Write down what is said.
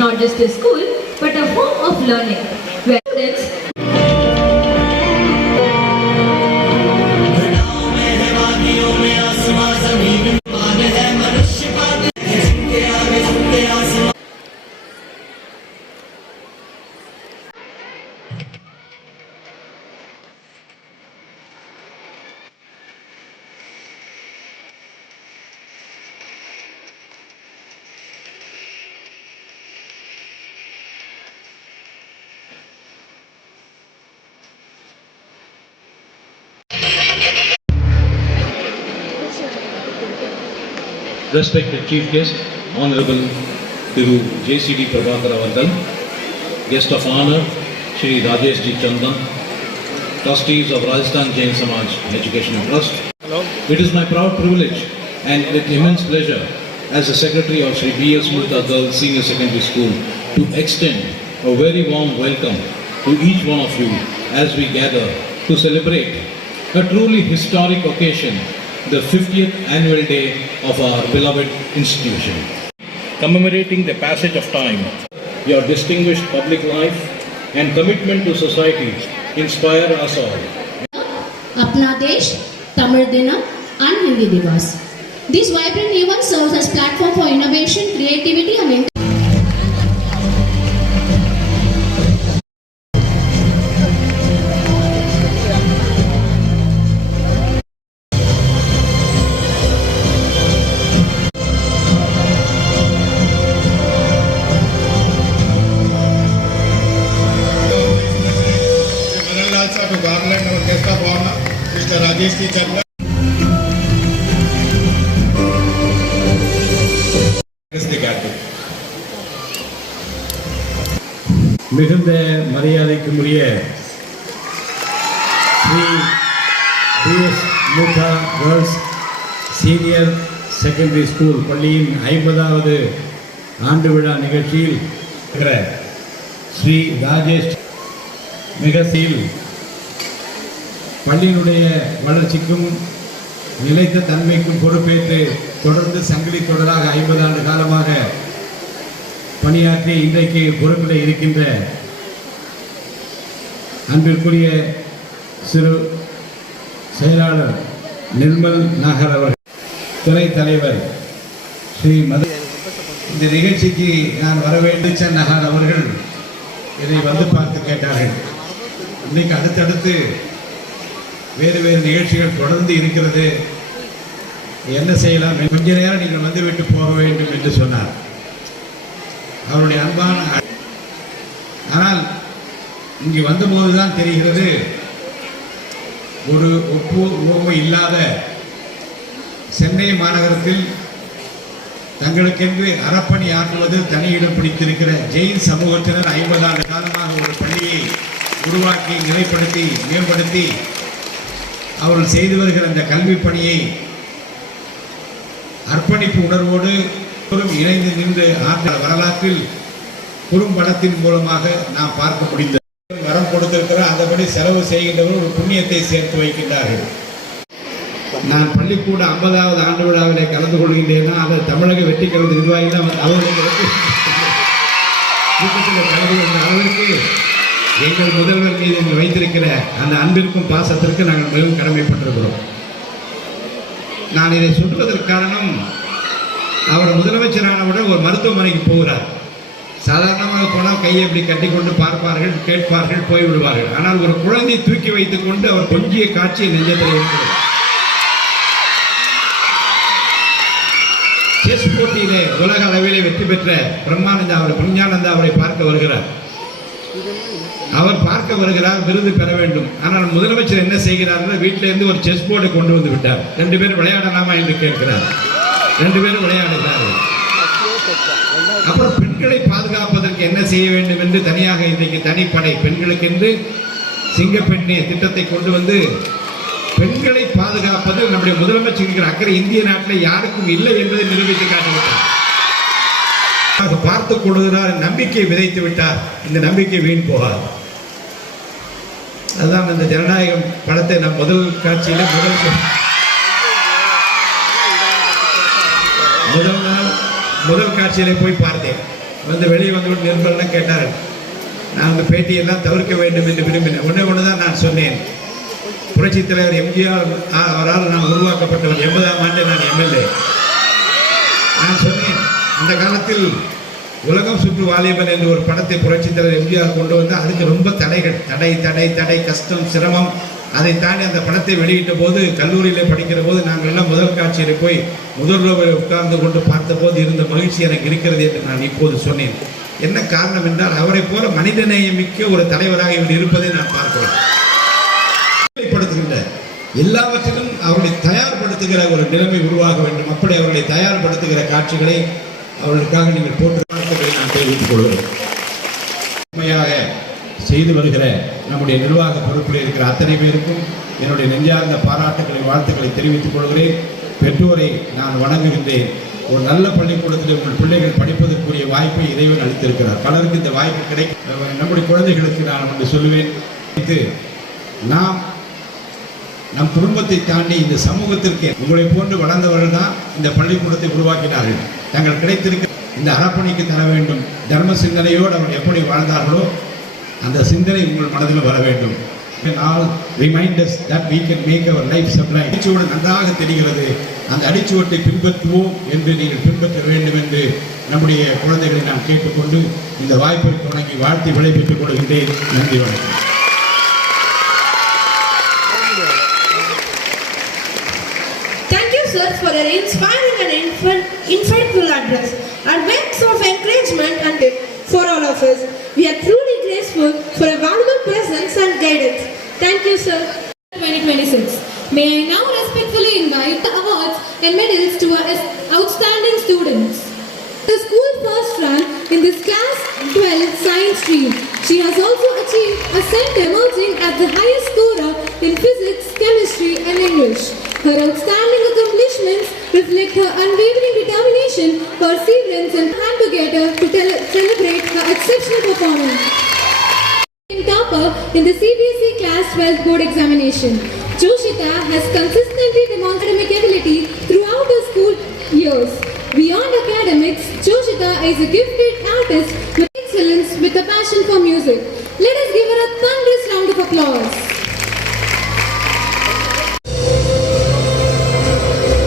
not just a school but a home of learning where students Respected Chief Guest, Honorable Thiru J.C.D. Prabhakar Avardhan, Guest of Honor, Shri Rajesh G. Chandan, Trustees of Rajasthan Jain Samaj Educational Trust. Hello. It is my proud privilege and with immense pleasure as the Secretary of Shri B.S. Mutha Girls Senior Secondary School to extend a very warm welcome to each one of you as we gather to celebrate a truly historic occasion, the 50th annual day of our beloved institution. Commemorating the passage of time, your distinguished public life and commitment to society inspire us all. Apna Desh, Tamil Dinam and Hindi Divas. This vibrant event serves as platform for innovation, creativity and Rajesh G. Chandan. மிகுந்த மரியாதைக்குரிய Sri PS மூத்தா girls senior secondary school பள்ளியின் 50வது ஆண்டு விழா நிகழ்ச்சியில் இருக்கிற ஸ்ரீ ராஜேஷ் மிகசில் பள்ளியினுடைய வளர்ச்சிக்கும் நிலைத்த தன்மைக்கும் பொறுப்பேற்று தொடர்ந்து சங்கிலி தொடராக 50 ஆண்டு காலமாக பணியாற்றி இன்றைக்கு பொறுப்பில் இருக்கின்ற அன்பிற்குரிய சிறு செயலாளர் நிர்மல் நாகர் அவர்கள், துறை தலைவர் ஸ்ரீ இந்த நிகழ்ச்சிக்கு நான் வரவேண்டிச்சன் நகர் அவர்கள் இதை வந்து பார்த்து கேட்டார்கள். இன்னைக்கு அடுத்தடுத்து வேறு வேறு நிகழ்ச்சிகள் தொடர்ந்து இருக்கிறது, என்ன செய்யலாம், கொஞ்ச நேரம் நீங்கள் வந்துவிட்டு போக வேண்டும் என்று சொன்னார். அவருடைய அன்பான, ஆனால் இங்கு வந்தபோதுதான் தெரிகிறது ஒரு ஒப்புமை இல்லாத சென்னை மாநகரத்தில் தங்களுக்கென்று அறப்பணி ஆற்றுவது தனியிடம் பிடித்திருக்கிற ஜெயின் சமூகத்தினர் 50 ஆண்டு காலமாக ஒரு பள்ளியை உருவாக்கி நிலைப்படுத்தி மேம்படுத்தி அவர்கள் செய்து வருகிற அந்த கல்வி பணியை அர்ப்பணிப்பு உணர்வோடு இணைந்து நின்று ஆற்ற வரலாற்றில் குறும்படத்தின் மூலமாக நாம் பார்க்க முடிந்தது. வரம் கொடுத்திருக்கிற அந்தபடி செலவு செய்கின்றவர்கள் ஒரு புண்ணியத்தை சேர்த்து வைக்கின்றார்கள். நான் பள்ளிக்கூட 50வது ஆண்டு விழாவிலே கலந்து கொள்கின்றேன்னா அதை தமிழக வெற்றி கழக நிர்வாகிகள் அவர்களுடைய கலந்து கொண்ட அளவிற்கு எங்கள் முதல்வர் மீது வைத்திருக்கிற அந்த அன்பிற்கும் பாசத்திற்கு நாங்கள் மிகவும் கடமைப்பட்டிருக்கிறோம். நான் இதை சொல்வதற்கு காரணம், அவர் முதலமைச்சரானவுடன் ஒரு மருத்துவமனைக்கு போகிறார். சாதாரணமாக போனால் கையை இப்படி கட்டிக்கொண்டு பார்ப்பார்கள், கேட்பார்கள், போய்விடுவார்கள். ஆனால் ஒரு குழந்தை தூக்கி வைத்துக் கொண்டு அவர் கொஞ்சிய காட்சியை நெஞ்சத்தில் இருக்கிறார். செஸ் போட்டியிலே உலக அளவிலே வெற்றி பெற்ற பிரஞ்ஞானந்தா அவரை பார்க்க வருகிறார். அவர் பார்க்க வருகிறார், விருது பெற வேண்டும். ஆனால் முதலமைச்சர் என்ன செய்கிறார்கள், வீட்டிலிருந்து ஒரு செஸ் போர்டை கொண்டு வந்து விட்டார். 2 பேரும் விளையாடலாமா என்று கேட்கிறார். 2 பேரும் விளையாடுகிறார்கள். அப்புறம் பெண்களை பாதுகாப்பதற்கு என்ன செய்ய வேண்டும் என்று தனியாக இன்றைக்கு தனிப்படை பெண்களுக்கென்று சிங்கப்பெண்ணே திட்டத்தை கொண்டு வந்து பெண்களை பாதுகாப்பது நம்முடைய முதலமைச்சர் இருக்கிற அக்கறை இந்திய நாட்டில் யாருக்கும் இல்லை என்பதை நிரூபித்து காட்டிவிட்டார். பார்த்துக் கொள்கிறார், நம்பிக்கை விதைத்து விட்டார். இந்த நம்பிக்கை வீண் போகாது. அதுதான் இந்த ஜனநாயகம் படத்தை நான் முதல் காட்சியில முதல் காட்சியிலே போய் பார்த்தேன். வந்து வெளியே வந்து நிருபர்லாம் கேட்டார். நான் அந்த பேட்டியெல்லாம் தவிர்க்க வேண்டும் என்று விரும்பினேன். ஒன்று தான் நான் சொன்னேன். புரட்சித் தலைவர் எம்ஜிஆர் அவரால் நான் உருவாக்கப்பட்டவர். 80ஆம் ஆண்டு நான் எம்எல்ஏ. நான் சொன்னேன், அந்த காலத்தில் உலகம் சுற்று வாலிபன் என்று ஒரு படத்தை புரட்சித் தலைவர் எம்ஜிஆர் கொண்டு வந்து அதுக்கு ரொம்ப தடைகள், தடை கஷ்டம், சிரமம். அதை தாண்டி அந்த படத்தை வெளியிட்ட போது கல்லூரியில் படிக்கிற போது நாங்கள் எல்லாம் முதல் காட்சியில் போய் முதல் ரோவில் உட்கார்ந்து கொண்டு பார்த்தபோது இருந்த மகிழ்ச்சி எனக்கு இருக்கிறது என்று நான் இப்போது சொன்னேன். என்ன காரணம் என்றால் அவரை போல மனிதநேயமிக்க ஒரு தலைவராக இவர் இருப்பதை நான் பார்க்கிறேன். எல்லாவற்றிலும் அவர்களை தயார்படுத்துகிற ஒரு நிலைமை உருவாக வேண்டும். அப்படி அவர்களை தயார்படுத்துகிற காட்சிகளை அவர்களுக்காக நீங்கள் போட்டு நான் தெரிவித்துக் கொள்கிறேன். உண்மையாக செய்து வருகிற நம்முடைய நிர்வாக பொறுப்பில் இருக்கிற அத்தனை பேருக்கும் என்னுடைய நெஞ்சார்ந்த பாராட்டுகளை, வாழ்த்துக்களை தெரிவித்துக் கொள்கிறேன். பெற்றோரை நான் வணங்குகின்றேன். ஒரு நல்ல பள்ளிக்கூடத்தில் உங்கள் பிள்ளைகள் படிப்பதற்குரிய வாய்ப்பை இறைவன் அளித்திருக்கிறார். பலருக்கு இந்த வாய்ப்பு கிடைக்கும். நம்முடைய குழந்தைகளுக்கு நான் ஒன்று சொல்லுவேன், நாம் நம் குடும்பத்தை தாண்டி இந்த சமூகத்திற்கு உங்களை போன்று வளர்ந்தவர்கள் தான் இந்த பள்ளிக்கூடத்தை உருவாக்கினார்கள். தங்கள் கிடைத்திருக்க இந்த அறப்பணிக்கு தர வேண்டும். தர்ம சிந்தனையோடு அவர்கள் எப்படி வாழ்ந்தார்களோ அந்த சிந்தனை உங்கள் மனதில் வர வேண்டும். all reminders that we can make our life sublime. அடிச்சுவடு நன்றாக தெரிகிறது. அந்த அடிச்சுவட்டை பின்பற்றுவோம் என்று நீங்கள் பின்பற்ற வேண்டும் என்று நம்முடைய குழந்தைகளை நான் கேட்டுக்கொண்டு இந்த வாய்ப்பை தொடங்கி வாழ்த்தி விடைபெற்றுக் கொள்கின்றேன். நன்றி, வணக்கம். Thank you, sir, for an inspiring and insightful address and words of encouragement and for all of us. We are truly grateful for a valuable presence and guidance. Thank you, sir. 2026. May I now respectfully invite the awards and medals to our outstanding students. The school first rank in this class 12 science stream. She has also achieved a cent emerging as the highest scorer in physics, chemistry and English. Her outstanding accomplishments reflect her unwavering determination, perseverance and hand together to celebrate her exceptional performance. Topper in the CBSE Class 12 board examination. Joshita has consistently demonstrated academic ability throughout her school years. Beyond academics, Joshita is a gifted artist with excellence with a passion for music. Let us give her a thunderous round of applause.